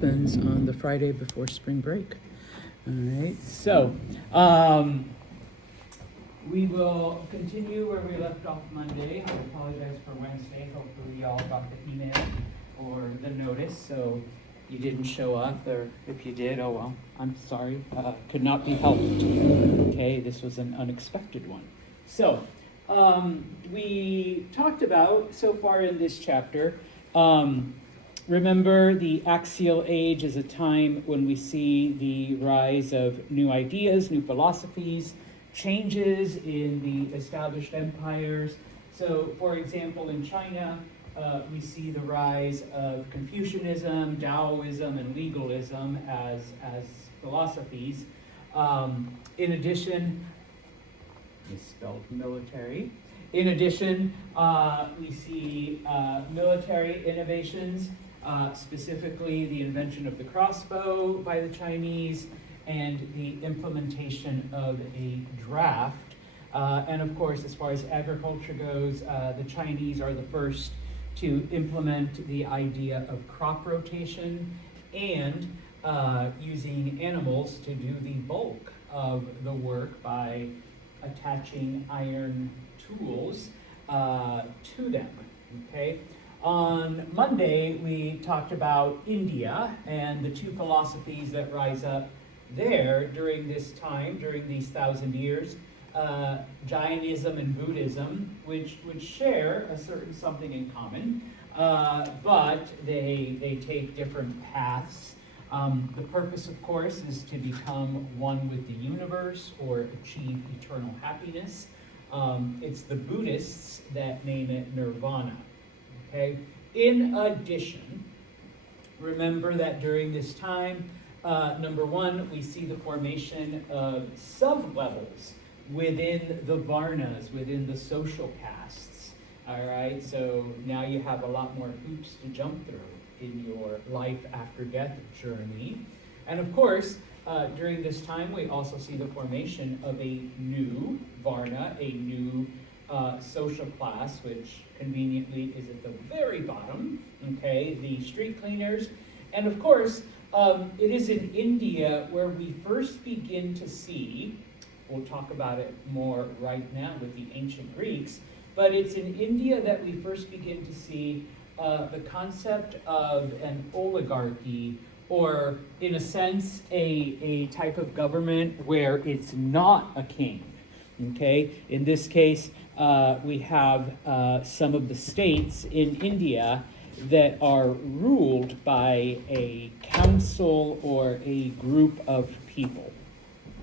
happens on the Friday before spring break. All right, so we will continue where we left off Monday. I apologize for Wednesday. Hopefully y'all got the email or the notice, so you didn't show up, or if you did, oh well, I'm sorry. Could not be helped. Okay, this was an unexpected one. So we talked about, so far in this chapter, remember, the axial age is a time when we see the rise of new ideas, new philosophies, changes in the established empires. So, for example, in China, we see the rise of Confucianism, Taoism, and legalism as philosophies. In addition, misspelled military. In addition, we see military innovations, specifically the invention of the crossbow by the Chinese and the implementation of a draft. And of course, as far as agriculture goes, the Chinese are the first to implement the idea of crop rotation and using animals to do the bulk of the work by attaching iron tools to them, okay? On Monday, we talked about India and the two philosophies that rise up there during this time, during these 1,000 years, Jainism and Buddhism, which share a certain something in common, but they take different paths. The purpose, of course, is to become one with the universe or achieve eternal happiness. It's the Buddhists that name it nirvana. Okay. In addition, remember that during this time, number one, we see the formation of sub-levels within the varnas, within the social castes. All right, so now you have a lot more hoops to jump through in your life after death journey. And of course, during this time, we also see the formation of a new varna, a new social class, which conveniently is at the very bottom, okay, the street cleaners. And of course, it is in India where we first begin to see, we'll talk about it more right now with the ancient Greeks, but it's in India that we first begin to see the concept of an oligarchy, or in a sense, a type of government where it's not a king. Okay, in this case, we have some of the states in India that are ruled by a council or a group of people.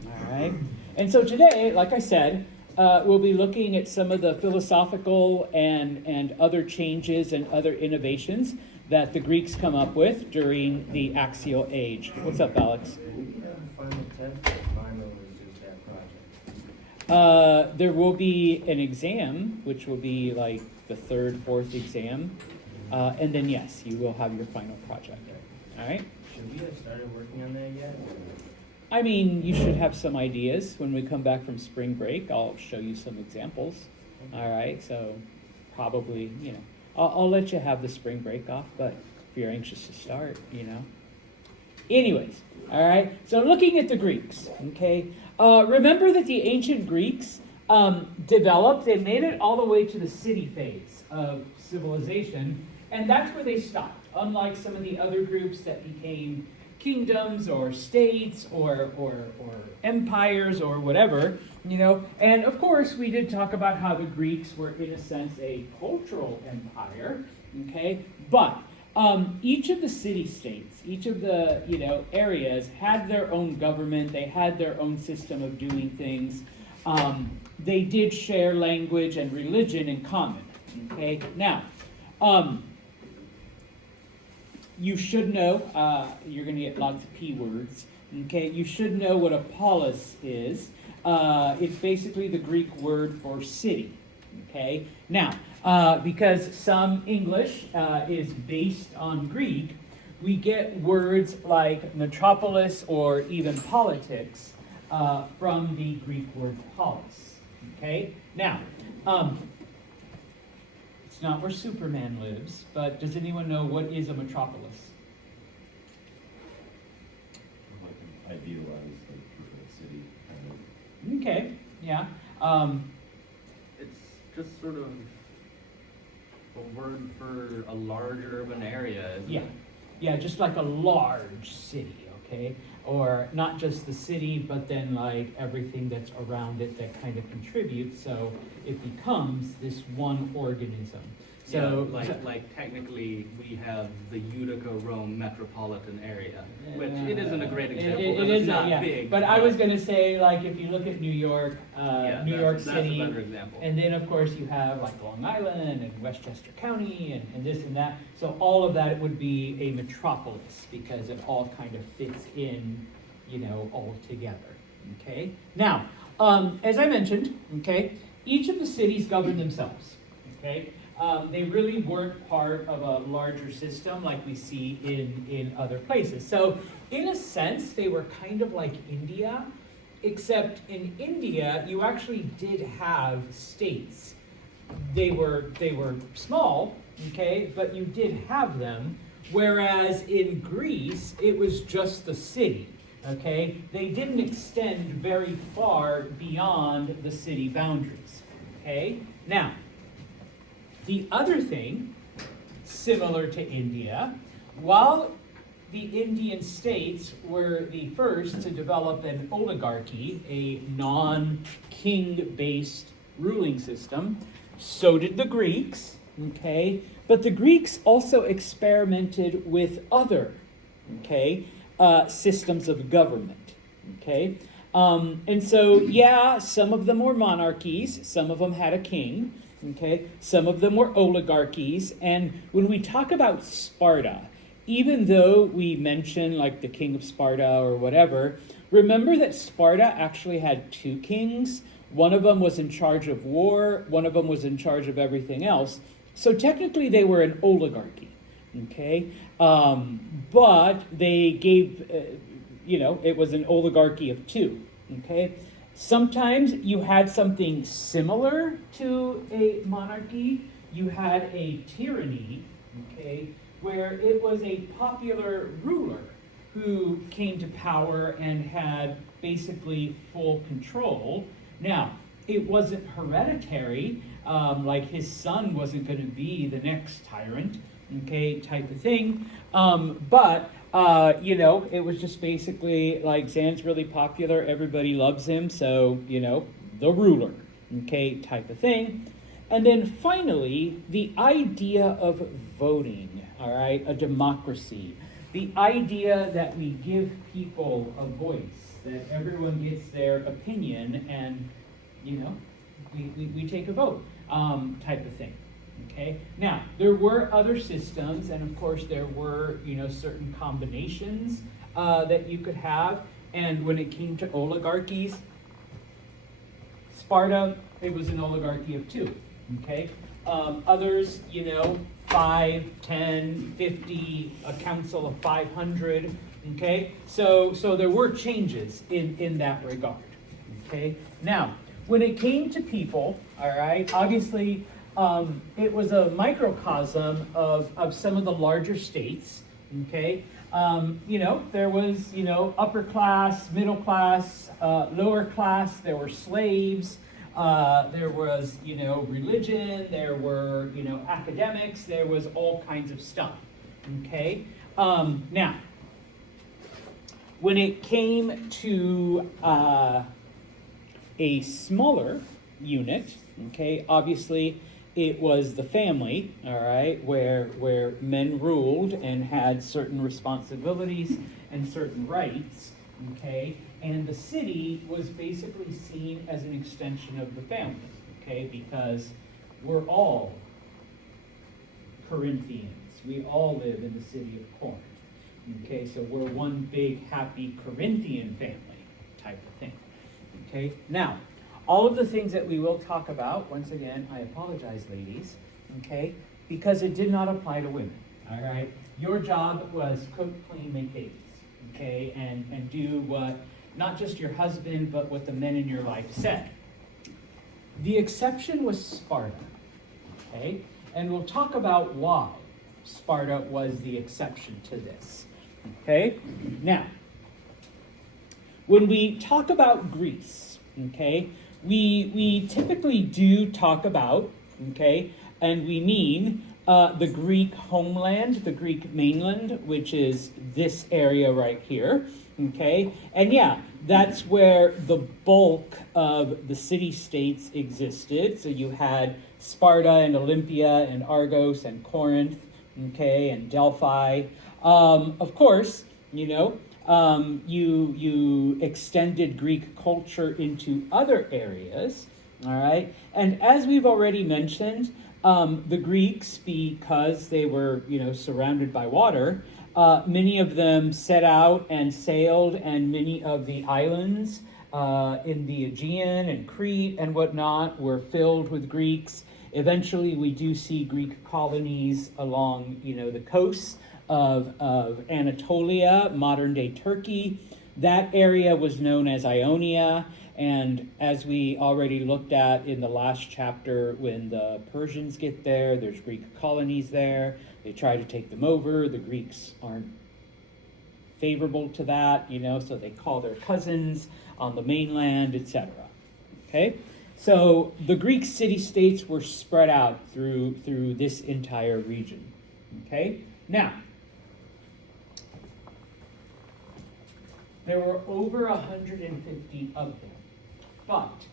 All right, and so today, like I said, we'll be looking at some of the philosophical and other changes and other innovations that the Greeks come up with during the axial age. What's up, Alex? Will we have a final test or final is just that project? There will be an exam, which will be like the third, fourth exam. And then, yes, you will have your final project. All right? Should we have started working on that yet? I mean, you should have some ideas. When we come back from spring break, I'll show you some examples. All right? So probably, I'll let you have the spring break off, but if you're anxious to start, Anyways, all right? So looking at the Greeks, okay? Remember that the ancient Greeks developed, they made it all the way to the city phase of civilization, and that's where they stopped. Unlike some of the other groups that became kingdoms or states or empires or whatever, And of course, we did talk about how the Greeks were, in a sense, a cultural empire, okay? But each of the city-states, each of the, areas had their own government. They had their own system of doing things. They did share language and religion in common, okay? Now, you should know, you're going to get lots of P words, okay? You should know what a polis is. It's basically the Greek word for city, okay? Now, because some English is based on Greek, we get words like metropolis or even politics from the Greek word polis, okay? Now, it's not where Superman lives, but does anyone know what is a metropolis? idealized like perfect city kind of. Okay, yeah. It's just sort of a word for a large urban area, isn't Yeah, it? yeah, just like a large city, okay? Or not just the city, but then like everything that's around it that kind of contributes, so it becomes this one organism. So, Yeah, like technically, we have the Utica Rome metropolitan area, which it isn't a great example It because it's isn't, not yeah. big. But I was gonna say, like, if you look at New York, yeah, New York that's a City, better example. and then of course you have like Long Island and Westchester County and this and that. So all of that would be a metropolis because it all kind of fits in, you know, all together. Okay. Now, as I mentioned, okay, each of the cities govern themselves. Okay. They really weren't part of a larger system like we see in other places. So in a sense, they were kind of like India, except in India, you actually did have states. They were small, okay, but you did have them, whereas in Greece, it was just the city, okay? They didn't extend very far beyond the city boundaries, okay? Now, the other thing, similar to India, while the Indian states were the first to develop an oligarchy, a non-king-based ruling system, so did the Greeks, okay? But the Greeks also experimented with other, okay, systems of government, okay? And so, yeah, some of them were monarchies, some of them had a king, okay? Some of them were oligarchies, and when we talk about Sparta, even though we mention like the king of Sparta or whatever, remember that Sparta actually had two kings. One of them was in charge of war, one of them was in charge of everything else. So technically they were an oligarchy, okay? But they gave, it was an oligarchy of two, okay? Sometimes you had something similar to a monarchy. You had a tyranny, okay, where it was a popular ruler who came to power and had basically full control. Now, it wasn't hereditary, like his son wasn't going to be the next tyrant, okay, type of thing. But it was just basically like Zan's really popular, everybody loves him, so, the ruler, okay, type of thing. And then finally, the idea of voting, all right, a democracy. The idea that we give people a voice, that everyone gets their opinion and, we take a vote, type of thing. Okay. Now, there were other systems, and of course there were, certain combinations that you could have. And when it came to oligarchies, Sparta, it was an oligarchy of two. Okay. Others, 5, 10, 50, a council of 500. Okay. So there were changes in that regard. Okay. Now, when it came to people, all right, obviously. It was a microcosm of some of the larger states, okay? There was, upper class, middle class, lower class, there were slaves, there was, religion, there were, academics, there was all kinds of stuff, okay? Now, when it came to a smaller unit, okay, obviously, it was the family, all right, where men ruled and had certain responsibilities and certain rights, okay? And the city was basically seen as an extension of the family, okay? Because we're all Corinthians. We all live in the city of Corinth, okay? So we're one big, happy Corinthian family type of thing, okay? Now, all of the things that we will talk about, once again, I apologize, ladies, okay, because it did not apply to women, all right? Your job was cook, clean, make babies, okay, and do what, not just your husband, but what the men in your life said. The exception was Sparta, okay? And we'll talk about why Sparta was the exception to this, okay? Now, when we talk about Greece, okay, we typically do talk about, okay, and we mean the Greek homeland, the Greek mainland, which is this area right here, okay? And yeah, that's where the bulk of the city-states existed. So you had Sparta and Olympia and Argos and Corinth, okay, and Delphi. Of course, you know, you extended Greek culture into other areas, all right? And as we've already mentioned, the Greeks, because they were, you know, surrounded by water, many of them set out and sailed, and many of the islands in the Aegean and Crete and whatnot were filled with Greeks. Eventually, we do see Greek colonies along, you know, the coasts of Anatolia, modern-day Turkey. That area was known as Ionia, and as we already looked at in the last chapter, when the Persians get there, there's Greek colonies there. They try to take them over. The Greeks aren't favorable to that, you know, so they call their cousins on the mainland, etc. Okay? So the Greek city-states were spread out through this entire region. Okay? Now, there were over 150 of them. But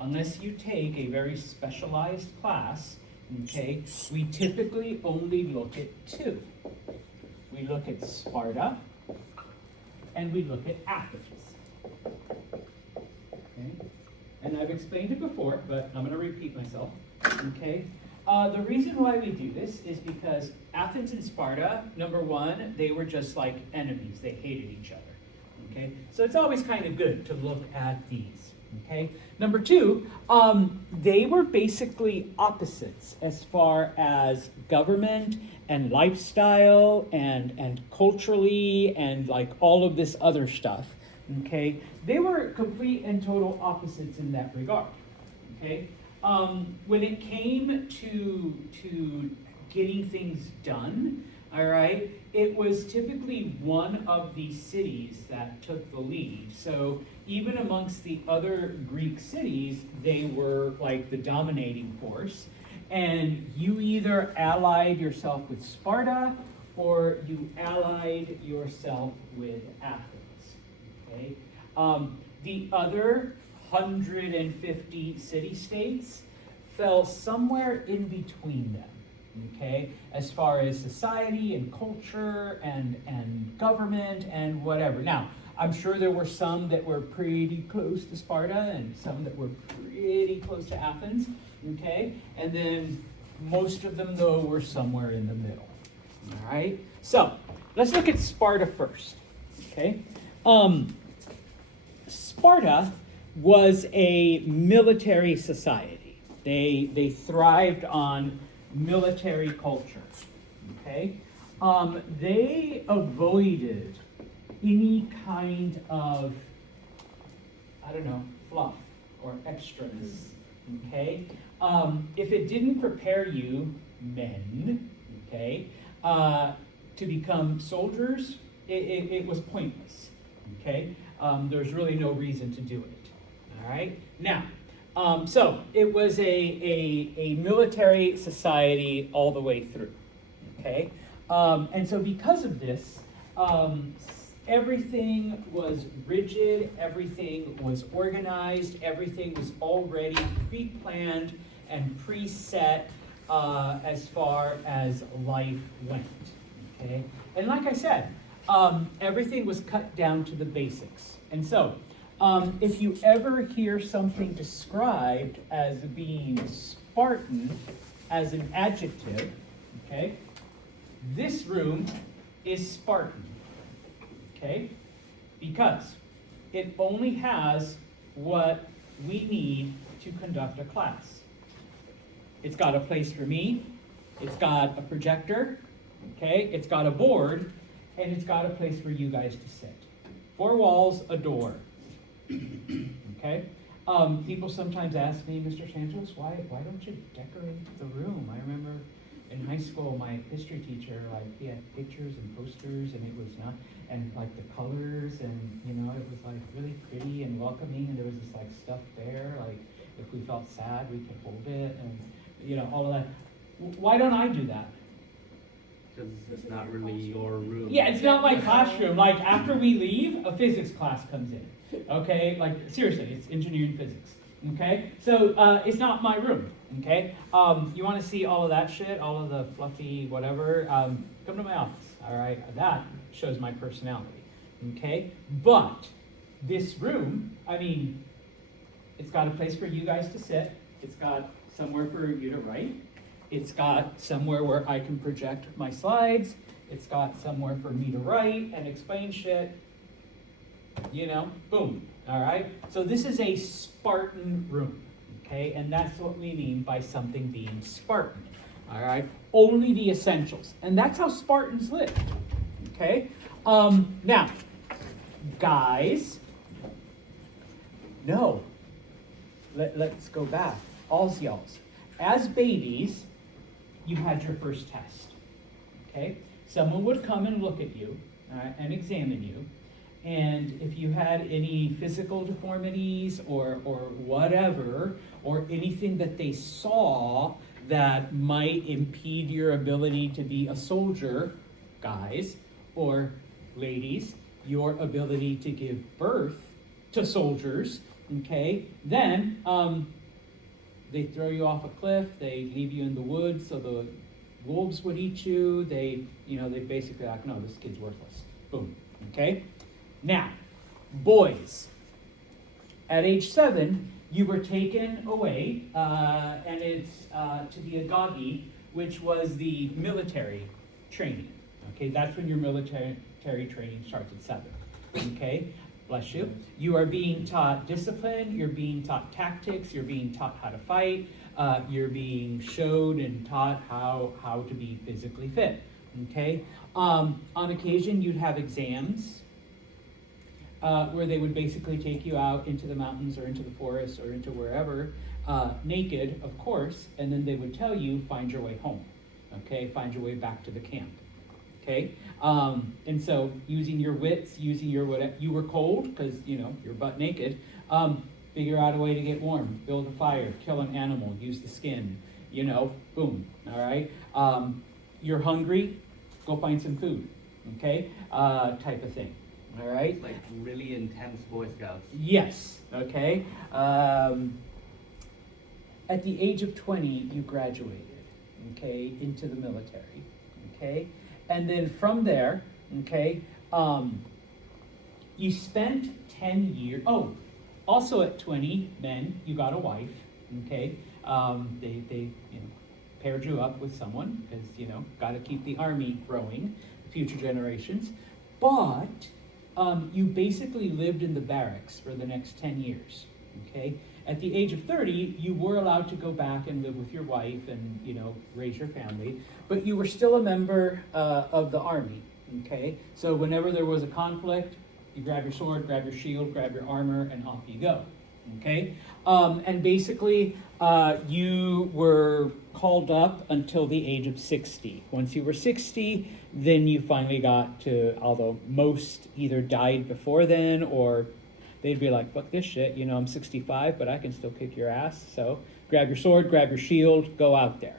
unless you take a very specialized class, okay, we typically only look at two. We look at Sparta and we look at Athens. Okay? And I've explained it before, but I'm going to repeat myself. Okay? The reason why we do this is because Athens and Sparta, number one, they were just like enemies. They hated each other. Okay? So it's always kind of good to look at these. Okay? Number two, they were basically opposites as far as government and lifestyle and culturally and like all of this other stuff. Okay? They were complete and total opposites in that regard. Okay? When it came to getting things done, all right, it was typically one of these cities that took the lead. So even amongst the other Greek cities, they were like the dominating force. And you either allied yourself with Sparta or you allied yourself with Athens. Okay? The other 150 city-states fell somewhere in between them. Okay, as far as society and culture and government and whatever. Now, I'm sure there were some that were pretty close to Sparta and some that were pretty close to Athens, okay? And then most of them, though, were somewhere in the middle, all right? So, let's look at Sparta first, okay? Sparta was a military society. They thrived on military culture, okay? They avoided any kind of, I don't know, fluff or extras, okay? If it didn't prepare you, men, okay, to become soldiers, it was pointless, okay? There's really no reason to do it, all right? Now, so it was a military society all the way through, okay? And so because of this, everything was rigid, everything was organized, everything was already pre-planned and preset as far as life went, okay? And like I said, everything was cut down to the basics. And so, if you ever hear something described as being Spartan as an adjective, okay, this room is Spartan, okay, because it only has what we need to conduct a class. It's got a place for me, it's got a projector, okay, it's got a board, and it's got a place for you guys to sit. 4 walls, a door. Okay? People sometimes ask me, Mr. Santos, why don't you decorate the room? I remember in high school, my history teacher, like, he had pictures and posters, and it was not, and like the colors and, you know, it was like really pretty and welcoming, and there was this like stuffed bear, like if we felt sad, we could hold it, and, you know, all of that. Why don't I do that? Because it's not really your room. Yeah, it's not my classroom. Like, after we leave, a physics class comes in, okay? Like, seriously, it's engineering physics, okay? So, it's not my room, okay? You want to see all of that shit, all of the fluffy whatever, come to my office, all right? That shows my personality, okay? But this room, I mean, it's got a place for you guys to sit. It's got somewhere for you to write. It's got somewhere where I can project my slides. It's got somewhere for me to write and explain shit. You know, boom, all right? So this is a Spartan room, okay? And that's what we mean by something being Spartan, all right? Only the essentials. And that's how Spartans lived, okay? Now, guys, no. Let's go back. All's y'all's. As babies, you had your first test, okay? Someone would come and look at you and examine you, and if you had any physical deformities or whatever, or anything that they saw that might impede your ability to be a soldier, guys, or ladies, your ability to give birth to soldiers, okay, then they throw you off a cliff, they leave you in the woods so the wolves would eat you. They basically like, no, this kid's worthless. Boom, okay? Now, boys, at age 7, you were taken away, and it's to the Agagi, which was the military training, okay? That's when your military training starts at 7, okay? Bless you. You are being taught discipline, you're being taught tactics, you're being taught how to fight, you're being showed and taught how to be physically fit, okay? On occasion, you'd have exams where they would basically take you out into the mountains or into the forest or into wherever, naked, of course, and then they would tell you, find your way home, okay? Find your way back to the camp. Okay, and so using your wits, using your whatever, you were cold because you're butt naked. Figure out a way to get warm, build a fire, kill an animal, use the skin. Boom. All right. You're hungry, go find some food. Okay, type of thing. All right. It's like really intense Boy Scouts. Yes. Okay. At the age of 20, you graduated. Okay, into the military. Okay. And then from there, okay, you spent 10 years. Oh, also at 20, men, you got a wife, okay? They paired you up with someone because, got to keep the army growing, future generations. But you basically lived in the barracks for the next 10 years, okay? At the age of 30, you were allowed to go back and live with your wife and, raise your family, but you were still a member of the army, okay? So whenever there was a conflict, you grab your sword, grab your shield, grab your armor, and off you go, okay? And basically, you were called up until the age of 60. Once you were 60, then you finally got to, although most either died before then or they'd be like, fuck this shit, I'm 65, but I can still kick your ass. So grab your sword, grab your shield, go out there,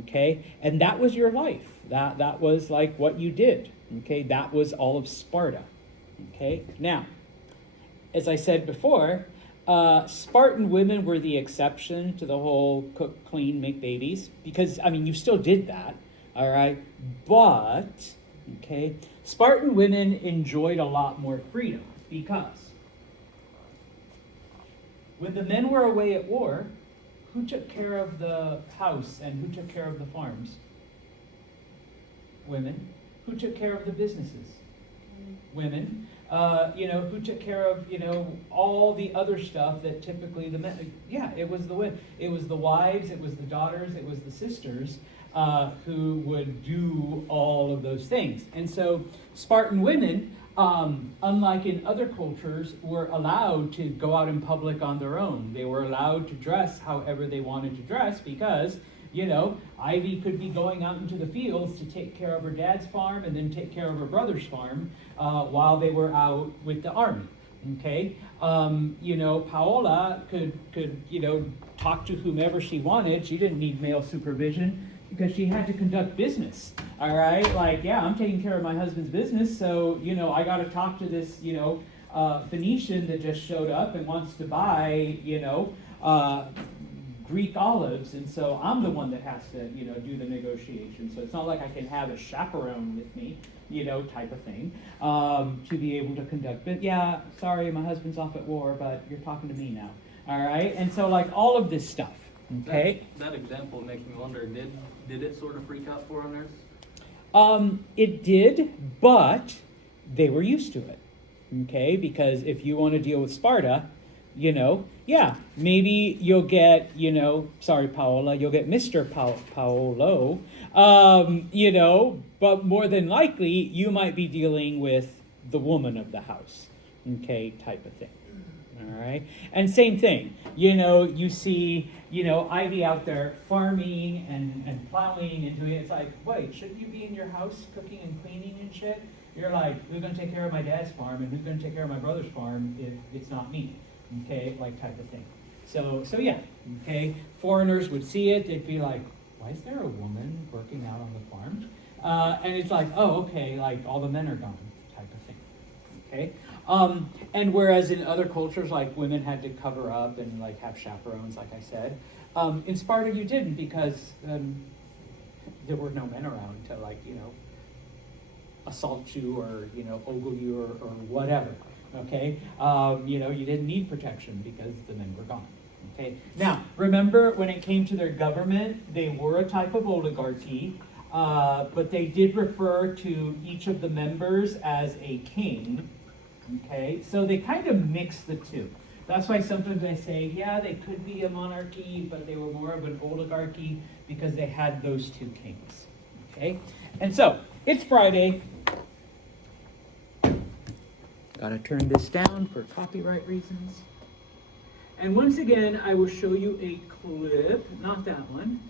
okay? And that was your life. That was like what you did, okay? That was all of Sparta, okay? Now, as I said before, Spartan women were the exception to the whole cook, clean, make babies, because, you still did that, all right? But, okay, Spartan women enjoyed a lot more freedom because when the men were away at war, who took care of the house and who took care of the farms? Women. Who took care of the businesses? Women. Who took care of, all the other stuff that typically the men, it was the women. It was the wives, it was the daughters, it was the sisters who would do all of those things. And so Spartan women, unlike in other cultures, were allowed to go out in public on their own. They were allowed to dress however they wanted to dress because You know, Ivy could be going out into the fields to take care of her dad's farm and then take care of her brother's farm while they were out with the army. Okay, you know, Paola could you know, talk to whomever she wanted. She didn't need male supervision because she had to conduct business. All right, like, yeah, I'm taking care of my husband's business, so you know, I got to talk to this, you know, Phoenician that just showed up and wants to buy, you know, Greek olives, and so I'm the one that has to, you know, do the negotiation. So it's not like I can have a chaperone with me, you know, type of thing, to be able to conduct. But yeah, sorry, my husband's off at war, but you're talking to me now. All right, and so like all of this stuff. Okay. That example makes me wonder, did it sort of freak out foreigners? It did, but they were used to it. Okay, because if you want to deal with Sparta, you know, yeah, maybe you'll get, you know, sorry, Paola, you'll get Mr. Paolo, you know, but more than likely, you might be dealing with the woman of the house, okay, type of thing. All right, and same thing, you know, you see, you know, Ivy out there farming and plowing and doing it. It's like, wait, shouldn't you be in your house cooking and cleaning and shit? You're like, who's going to take care of my dad's farm and who's going to take care of my brother's farm if it's not me? Okay, like type of thing. So yeah, okay, foreigners would see it, they'd be like, why is there a woman working out on the farm? And it's like, oh, okay, like all the men are gone, type of thing. Okay, and whereas in other cultures, like women had to cover up and like have chaperones, like I said, in Sparta you didn't, because there were no men around to, like, you know, assault you or, you know, ogle you or whatever. Okay, you know, you didn't need protection because the men were gone. Okay, now remember when it came to their government, they were a type of oligarchy, but they did refer to each of the members as a king. Okay, so they kind of mix the two. That's why sometimes I say, yeah, they could be a monarchy, but they were more of an oligarchy because they had those two kings. Okay, and so it's Friday. Gotta turn this down for copyright reasons. And once again, I will show you a clip, not that one,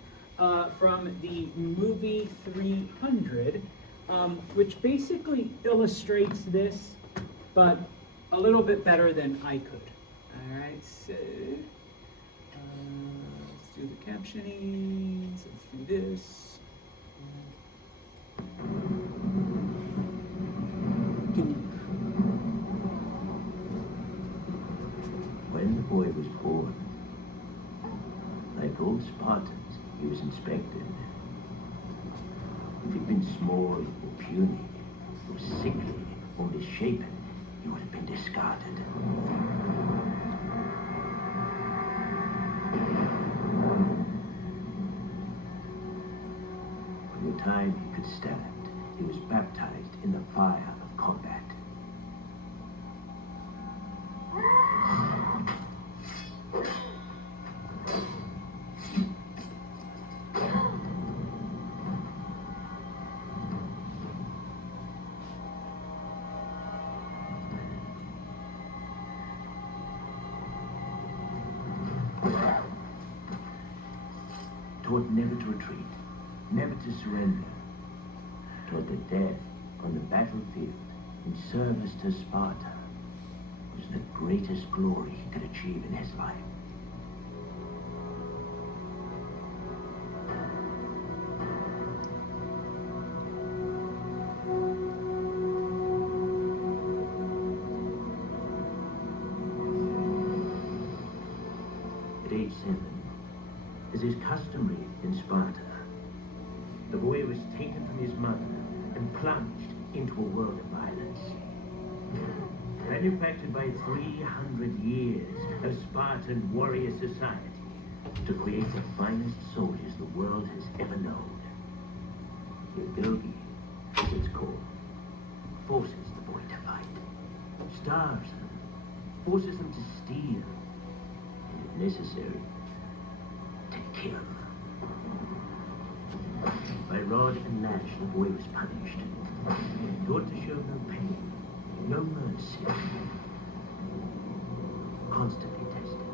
from the movie 300, which basically illustrates this, but a little bit better than I could. All right, so let's do the captioning, let's do this. When the boy was born, like all Spartans, he was inspected. If he'd been small or puny, or sickly or misshapen, he would have been discarded. From the time he could stand, he was baptized in the fire of combat. Taught never to retreat, never to surrender. Taught that death on the battlefield in service to Sparta was the greatest glory he could achieve in his life. At age 7, as is customary in Sparta, the boy was taken from his mother and plunged into a world of violence. Manufactured by 300 years of Spartan warrior society to create the finest soldiers the world has ever known. The Bilgi, as it's called, forces the boy to fight, starves them, forces them to steal, and if necessary, to kill. By rod and lash, the boy was punished. Taught to show no pain, no mercy. Constantly tested,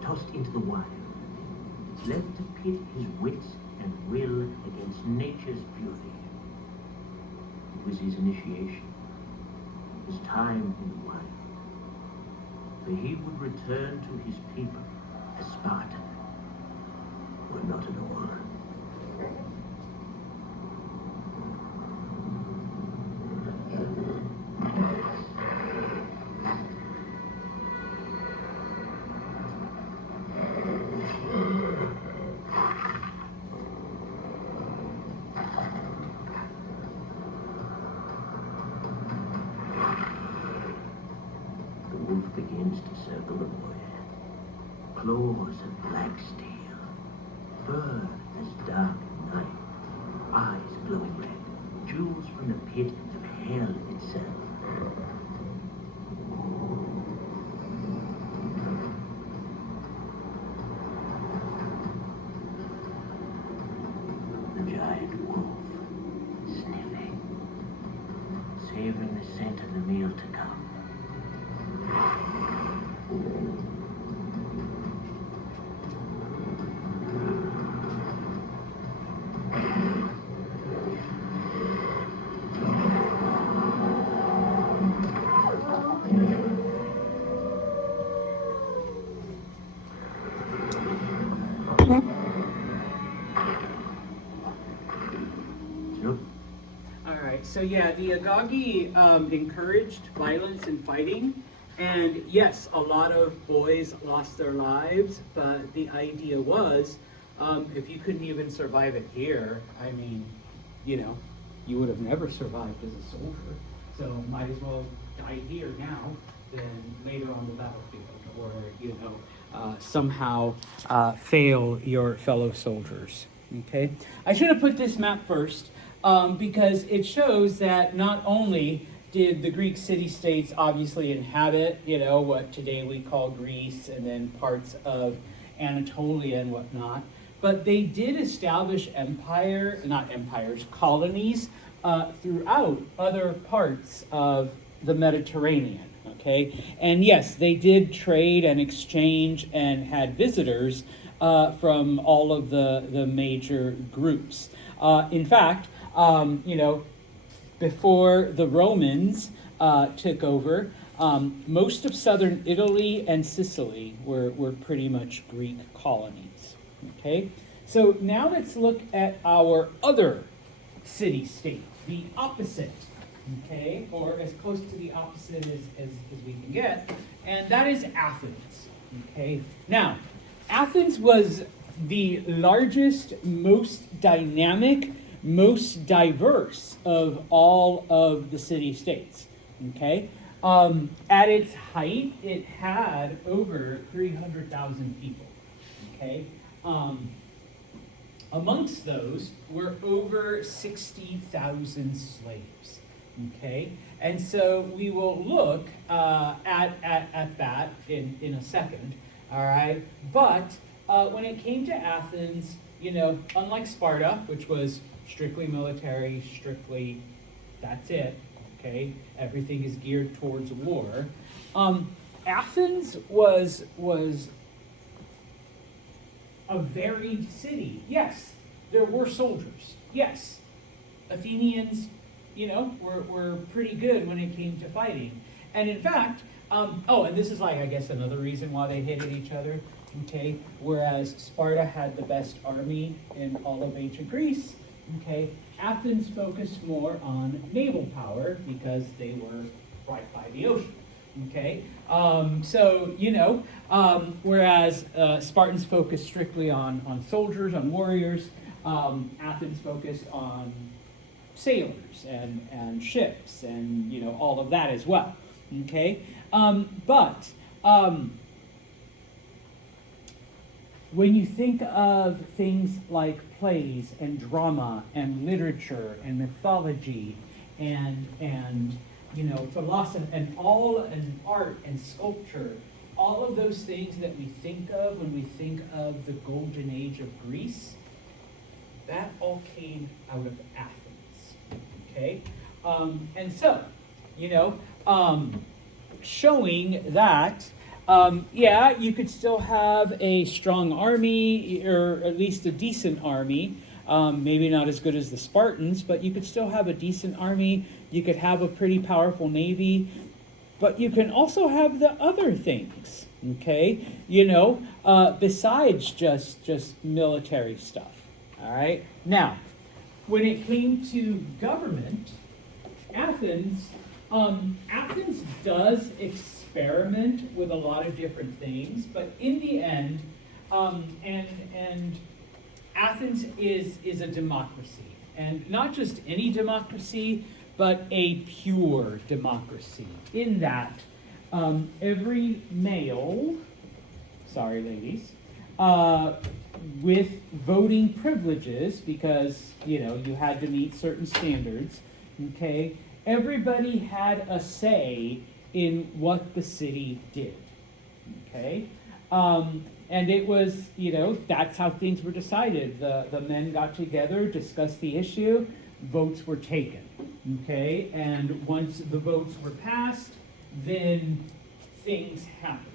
tossed into the wild, It's left to pit his wits and will against nature's fury. It was his initiation, his time in the wild. For he would return to his people as Spartan, were not an all. The wolf begins to circle the boy. Claws of black steel, fur as dark as night, eyes glowing red, jewels from the pit of hell itself. The giant wolf, sniffing, savoring the scent of the meal to come. Nope. All right, so yeah, the Agagi encouraged violence and fighting, and yes, a lot of boys lost their lives, but the idea was, if you couldn't even survive it here, I mean, you know, you would have never survived as a soldier, so might as well die here now than later on the battlefield, or, you know, somehow fail your fellow soldiers, okay? I should have put this map first, because it shows that not only did the Greek city-states obviously inhabit, you know, what today we call Greece and then parts of Anatolia and whatnot, but they did establish colonies throughout other parts of the Mediterranean, okay? And yes, they did trade and exchange and had visitors from all of the major groups. In fact, you know, before the Romans took over, most of southern Italy and Sicily were pretty much Greek colonies. Okay, so now let's look at our other city-state, the opposite. Okay, or as close to the opposite as we can get, and that is Athens. Okay, now Athens was the largest, most dynamic, most diverse of all of the city-states, okay? At its height, it had over 300,000 people, okay? Amongst those were over 60,000 slaves, okay? And so we will look at that in a second, all right? But when it came to Athens, you know, unlike Sparta, which was strictly military, strictly, that's it, okay? Everything is geared towards war. Athens was a varied city. Yes, there were soldiers. Yes, Athenians, you know, were pretty good when it came to fighting. And in fact, and this is like, I guess, another reason why they hated each other, okay? Whereas Sparta had the best army in all of ancient Greece, okay? Athens focused more on naval power because they were right by the ocean, okay? So, you know, whereas Spartans focused strictly on soldiers, on warriors, Athens focused on sailors and ships and, you know, all of that as well, okay? When you think of things like plays and drama and literature and mythology and you know, philosophy and art and sculpture, all of those things that we think of when we think of the golden age of Greece, that all came out of Athens, okay? And so, you know, showing that Yeah, you could still have a strong army, or at least a decent army. Maybe not as good as the Spartans, but you could still have a decent army. You could have a pretty powerful navy, but you can also have the other things, okay? Besides just military stuff, all right? Now, when it came to government, Athens does experiment with a lot of different things, but in the end, and Athens is a democracy, and not just any democracy, but a pure democracy. In that, every male, sorry ladies, with voting privileges, because you had to meet certain standards, okay, everybody had a say in what the city did, okay? And it was, that's how things were decided. The men got together, discussed the issue, votes were taken, okay? And once the votes were passed, then things happened,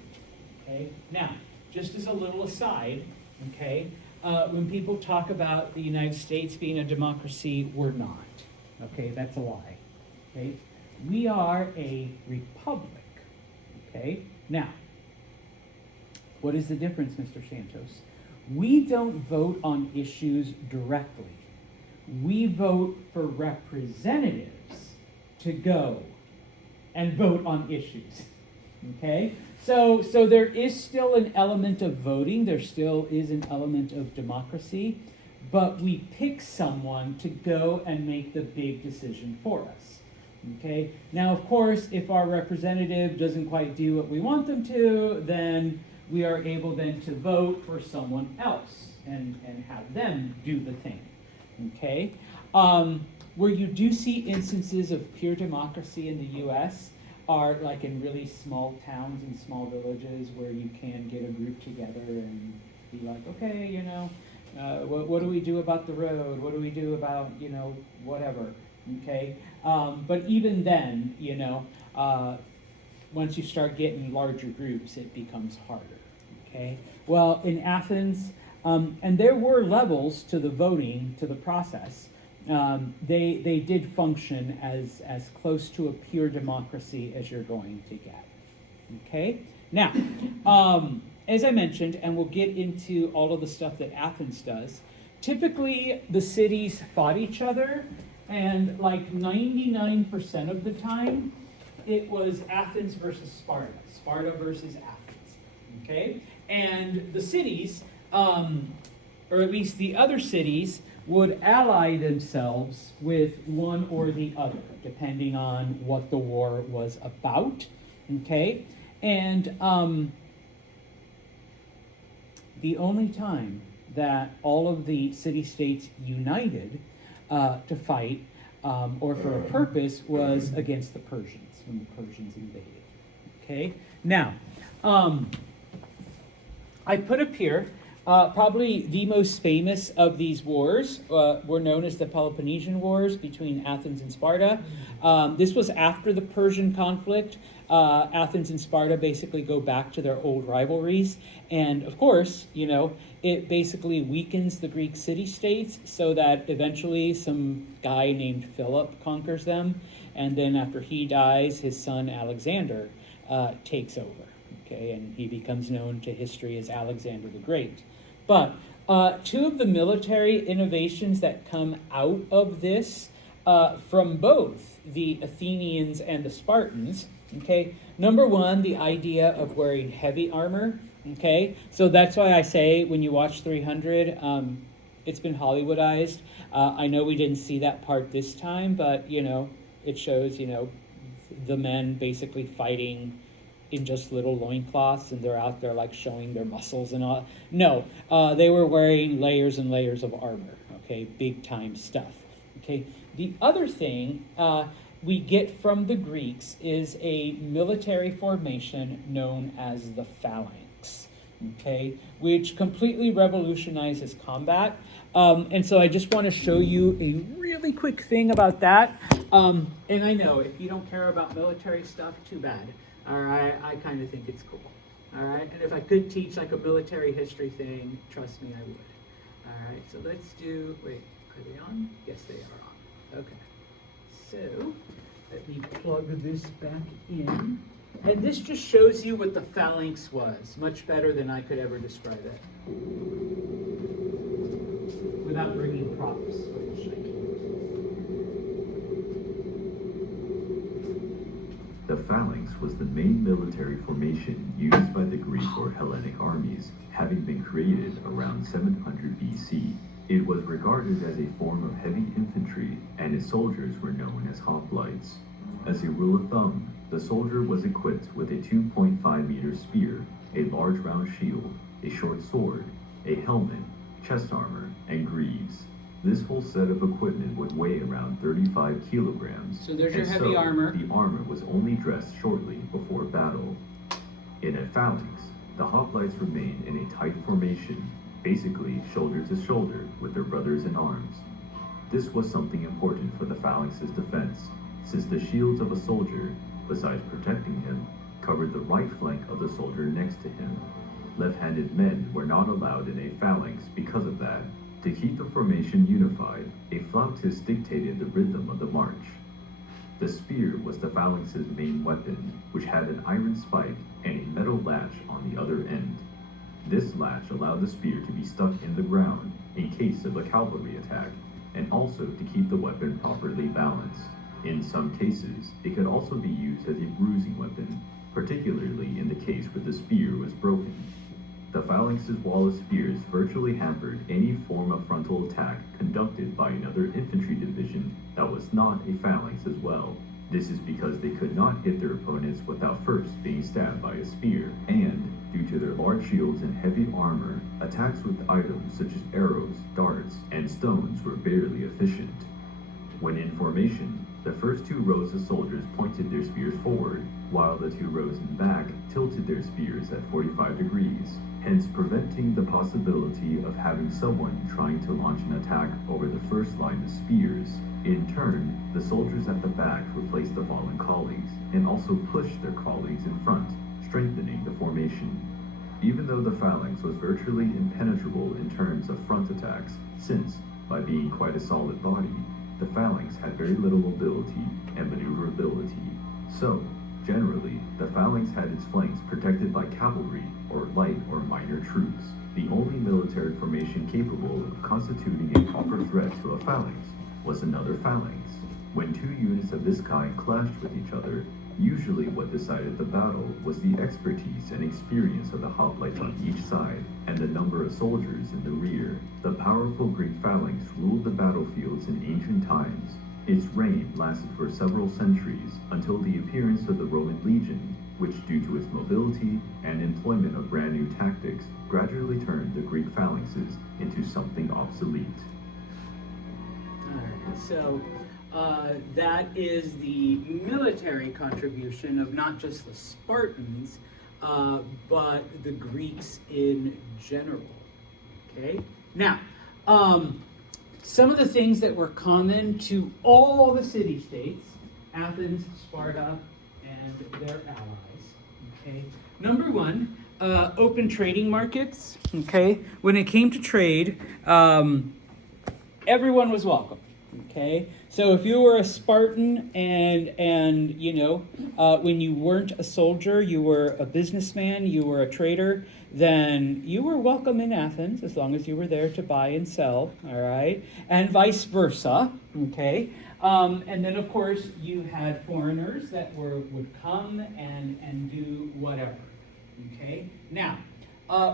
okay? Now, just as a little aside, okay, when people talk about the United States being a democracy, we're not, okay? That's a lie, okay? We are a republic, okay? Now, what is the difference, Mr. Santos? We don't vote on issues directly. We vote for representatives to go and vote on issues, okay? So there is still an element of voting, there still is an element of democracy, but we pick someone to go and make the big decision for us, okay? Now, of course, if our representative doesn't quite do what we want them to, then we are able then to vote for someone else and have them do the thing, okay? Where you do see instances of pure democracy in the US are like in really small towns and small villages where you can get a group together and be like, okay, what do we do about the road? What do we do about, whatever, okay? But even then, once you start getting larger groups, it becomes harder, okay? Well, in Athens, and there were levels to the voting, to the process. They did function as close to a pure democracy as you're going to get, okay? Now, as I mentioned, and we'll get into all of the stuff that Athens does, typically the cities fought each other, and like 99% of the time, it was Athens versus Sparta, Sparta versus Athens, okay? And the cities, or at least the other cities, would ally themselves with one or the other, depending on what the war was about, okay? And the only time that all of the city-states united to fight or for a purpose was against the Persians, when the Persians invaded, okay? Now, I put up here probably the most famous of these wars were known as the Peloponnesian Wars between Athens and Sparta. This was after the Persian conflict. Athens and Sparta basically go back to their old rivalries. And of course, it basically weakens the Greek city-states so that eventually some guy named Philip conquers them. And then after he dies, his son Alexander takes over. Okay, and he becomes known to history as Alexander the Great. But two of the military innovations that come out of this from both the Athenians and the Spartans, okay, number one, the idea of wearing heavy armor, okay? So that's why I say when you watch 300, it's been Hollywoodized. I know we didn't see that part this time, but, it shows, the men basically fighting in just little loincloths, and they're out there like showing their muscles and all. No, they were wearing layers and layers of armor, okay, big time stuff, okay. The other thing we get from the Greeks is a military formation known as the phalanx, okay, which completely revolutionizes combat. And so I just want to show you a really quick thing about that. And I know if you don't care about military stuff, too bad. All right, I kind of think it's cool. All right, and if I could teach like a military history thing, trust me, I would. All right, so let's do, wait, are they on? Yes, they are on. Okay. So, let me plug this back in. And this just shows you what the phalanx was, much better than I could ever describe it. Without bringing props, which I can't. The phalanx was the main military formation used by the Greek or Hellenic armies, having been created around 700 BC. It was regarded as a form of heavy infantry, and its soldiers were known as hoplites. As a rule of thumb, the soldier was equipped with a 2.5-meter spear, a large round shield, a short sword, a helmet, chest armor, and greaves. This whole set of equipment would weigh around 35 kilograms. So there's your and heavy armor. The armor was only dressed shortly before battle. In a phalanx, the hoplites remained in a tight formation, basically shoulder to shoulder with their brothers in arms. This was something important for the phalanx's defense, since the shields of a soldier, besides protecting him, covered the right flank of the soldier next to him. Left-handed men were not allowed in a phalanx because of that. To keep the formation unified, a flautist dictated the rhythm of the march. The spear was the phalanx's main weapon, which had an iron spike and a metal latch on the other end. This latch allowed the spear to be stuck in the ground in case of a cavalry attack, and also to keep the weapon properly balanced. In some cases, it could also be used as a bruising weapon, particularly in the case where the spear was broken. The phalanx's wall of spears virtually hampered any form of frontal attack conducted by another infantry division that was not a phalanx as well. This is because they could not hit their opponents without first being stabbed by a spear, and, due to their large shields and heavy armor, attacks with items such as arrows, darts, and stones were barely efficient. When in formation, the first two rows of soldiers pointed their spears forward, while the two rows in back tilted their spears at 45 degrees, hence preventing the possibility of having someone trying to launch an attack over the first line of spears. In turn, the soldiers at the back replaced the fallen colleagues, and also pushed their colleagues in front, strengthening the formation. Even though the phalanx was virtually impenetrable in terms of front attacks, since, by being quite a solid body, the phalanx had very little mobility and maneuverability. So, generally, the phalanx had its flanks protected by cavalry or light or minor troops. The only military formation capable of constituting a proper threat to a phalanx was another phalanx. When two units of this kind clashed with each other, usually what decided the battle was the expertise and experience of the hoplites on each side and the number of soldiers in the rear. The powerful Greek phalanx ruled the battlefields in ancient times. Its reign lasted for several centuries until the appearance of the Roman legion, which, due to its mobility and employment of brand new tactics, gradually turned the Greek phalanxes into something obsolete. All right, so that is the military contribution of not just the Spartans, but the Greeks in general. Okay? Now, some of the things that were common to all the city-states, Athens, Sparta, and their allies. Okay? Number one, open trading markets. Okay? When it came to trade, everyone was welcome. Okay, so if you were a Spartan and you know, when you weren't a soldier, you were a businessman, you were a trader, then you were welcome in Athens as long as you were there to buy and sell, all right, and vice versa, okay. And then, of course, you had foreigners that would come and do whatever, okay. Now,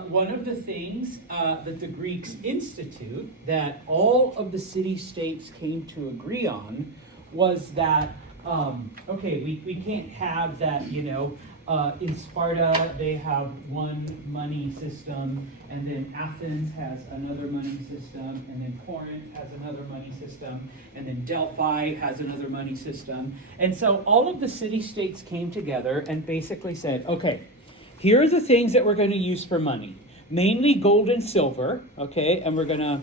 one of the things that the Greeks institute that all of the city-states came to agree on was that, okay, we can't have that, you know, in Sparta they have one money system, and then Athens has another money system, and then Corinth has another money system, and then Delphi has another money system. And so all of the city-states came together and basically said, okay, here are the things that we're going to use for money. Mainly gold and silver, okay? And we're going to,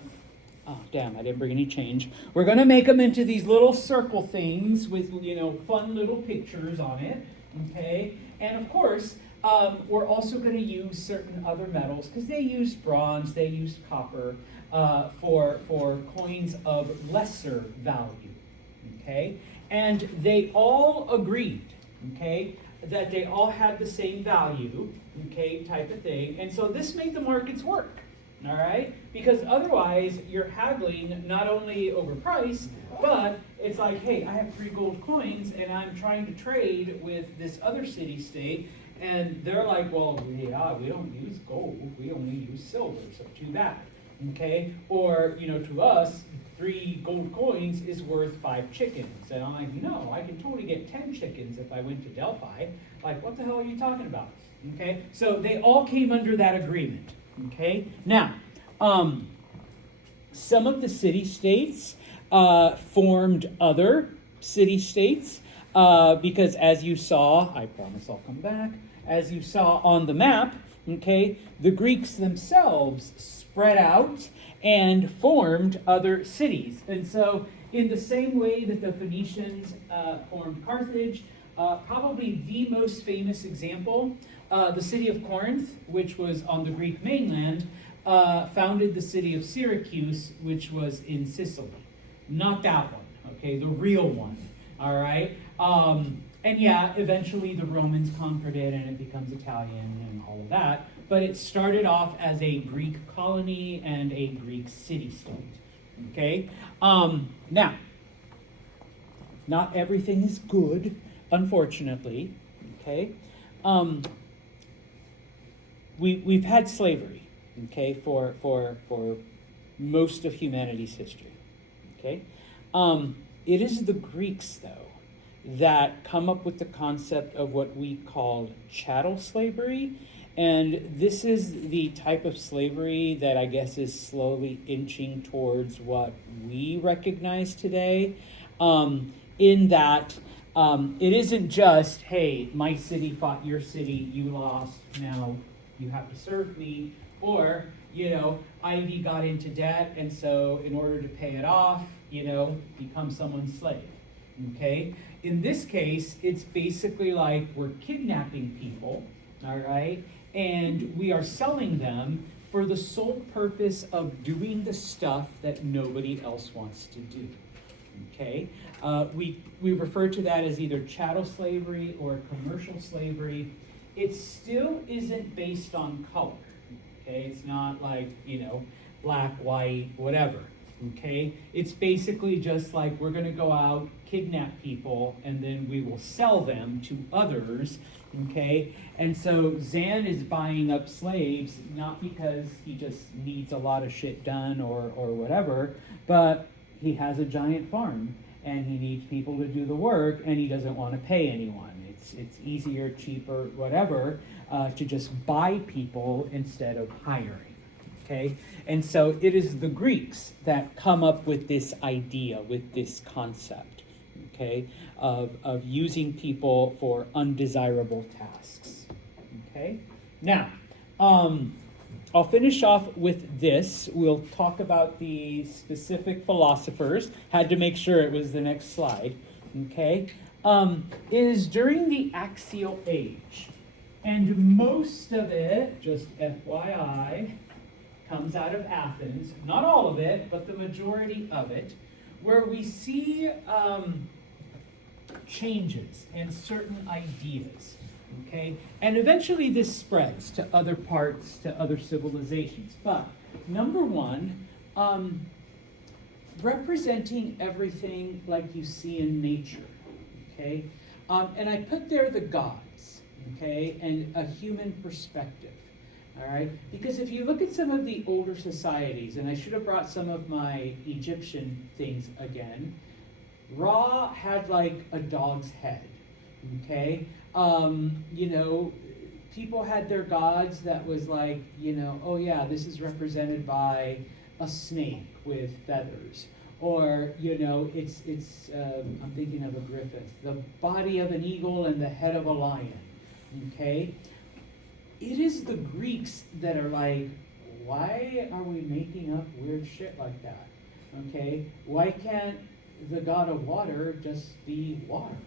oh, damn, I didn't bring any change. We're going to make them into these little circle things with, you know, fun little pictures on it, okay? And, of course, we're also going to use certain other metals because they used bronze, they used copper for coins of lesser value. Okay, and they all agreed. Okay, that they all had the same value. Okay, type of thing, and so this made the markets work. All right, because otherwise you're haggling not only over price, but it's like, hey, I have 3 gold coins and I'm trying to trade with this other city-state, and they're like, well, yeah, we don't use gold, we only use silver, so too bad. Okay, or to us, 3 gold coins is worth 5 chickens, and I'm like, no, I can totally get 10 chickens if I went to Delphi. Like, what the hell are you talking about? Okay, so they all came under that agreement. Okay, now, some of the city-states formed other city-states because as you saw, I promise I'll come back, as you saw on the map, okay, the Greeks themselves spread out and formed other cities. And so in the same way that the Phoenicians formed Carthage, probably the most famous example, the city of Corinth, which was on the Greek mainland, founded the city of Syracuse, which was in Sicily. Not that one, okay, the real one, all right? And yeah, eventually the Romans conquered it and it becomes Italian and all of that, but it started off as a Greek colony and a Greek city-state, okay? Now, not everything is good, unfortunately, okay? We've had slavery, okay, for most of humanity's history, okay? It is the Greeks, though, that come up with the concept of what we call chattel slavery, and this is the type of slavery that I guess is slowly inching towards what we recognize today, in that it isn't just, hey, my city fought your city, you lost, now you have to serve me, or, Ivy got into debt, and so in order to pay it off, become someone's slave, okay? In this case, it's basically like we're kidnapping people, all right? And we are selling them for the sole purpose of doing the stuff that nobody else wants to do, okay? We refer to that as either chattel slavery or commercial slavery. It still isn't based on color, okay? It's not like, black, white, whatever, okay? It's basically just like we're going to go out, kidnap people, and then we will sell them to others, okay? And so Zan is buying up slaves, not because he just needs a lot of shit done or whatever, but he has a giant farm, and he needs people to do the work, and he doesn't want to pay anyone. It's easier, cheaper, whatever, to just buy people instead of hiring, okay? And so it is the Greeks that come up with this idea, with this concept, okay, of using people for undesirable tasks, okay? Now, I'll finish off with this. We'll talk about the specific philosophers. Had to make sure it was the next slide, okay? Is during the Axial Age. And most of it, just FYI, comes out of Athens. Not all of it, but the majority of it, where we see changes and certain ideas, okay? And eventually this spreads to other parts, to other civilizations. But number one, representing everything like you see in nature. Okay, and I put there the gods, okay, and a human perspective, all right? Because if you look at some of the older societies, and I should have brought some of my Egyptian things again, Ra had like a dog's head, okay? People had their gods that was like, oh yeah, this is represented by a snake with feathers. Or, I'm thinking of a griffin, the body of an eagle and the head of a lion, okay? It is the Greeks that are like, why are we making up weird shit like that, okay? Why can't the god of water just be water?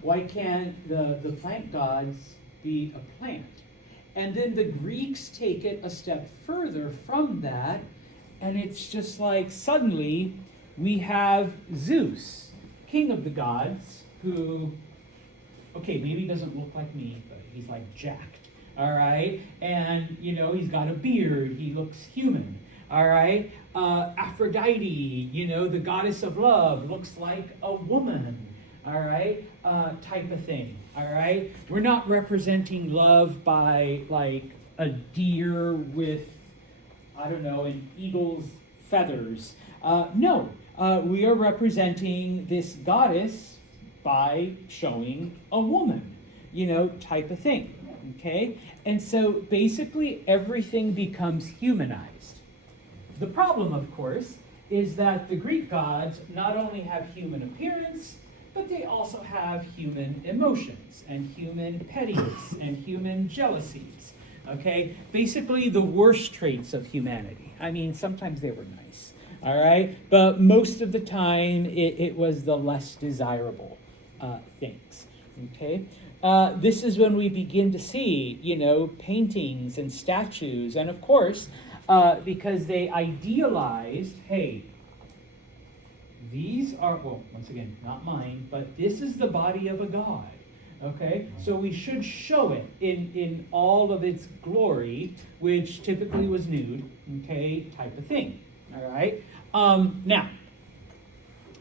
Why can't the plant gods be a plant. And then the Greeks take it a step further from that, and it's just like suddenly we have Zeus, king of the gods, who, okay, maybe doesn't look like me, but he's like jacked, all right? And, you know, he's got a beard, he looks human, all right? Aphrodite, you know, the goddess of love, looks like a woman, all right? Type of thing, all right? We're not representing love by like a deer with, I don't know, an eagle's feathers. No, we are representing this goddess by showing a woman, you know, type of thing, okay? And so basically everything becomes humanized. The problem, of course, is that the Greek gods not only have human appearance, but they also have human emotions and human pettiness and human jealousies, okay? Basically the worst traits of humanity. I mean, sometimes they were nice, all right? But most of the time, it was the less desirable things, okay? This is when we begin to see, you know, paintings and statues, and of course, because they idealized, hey, these are, well, once again, not mine, but this is the body of a god, okay? So we should show it in all of its glory, which typically was nude, okay, type of thing, all right? Now,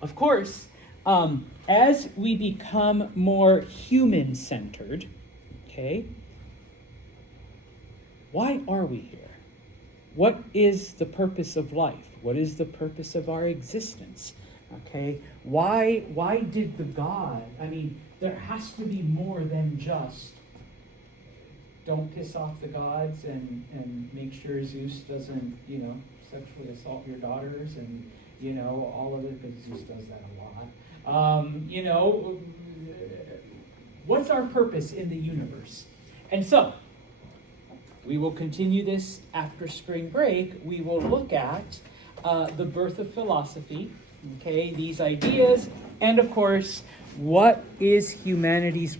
of course, as we become more human-centered, okay, why are we here? What is the purpose of life? What is the purpose of our existence? Okay, why did the God, I mean, there has to be more than just don't piss off the gods and make sure Zeus doesn't, you know, sexually assault your daughters and, you know, all of it, because Zeus does that a lot. You know, what's our purpose in the universe? And so, we will continue this after spring break. We will look at the birth of philosophy, okay, these ideas, and of course, what is humanity's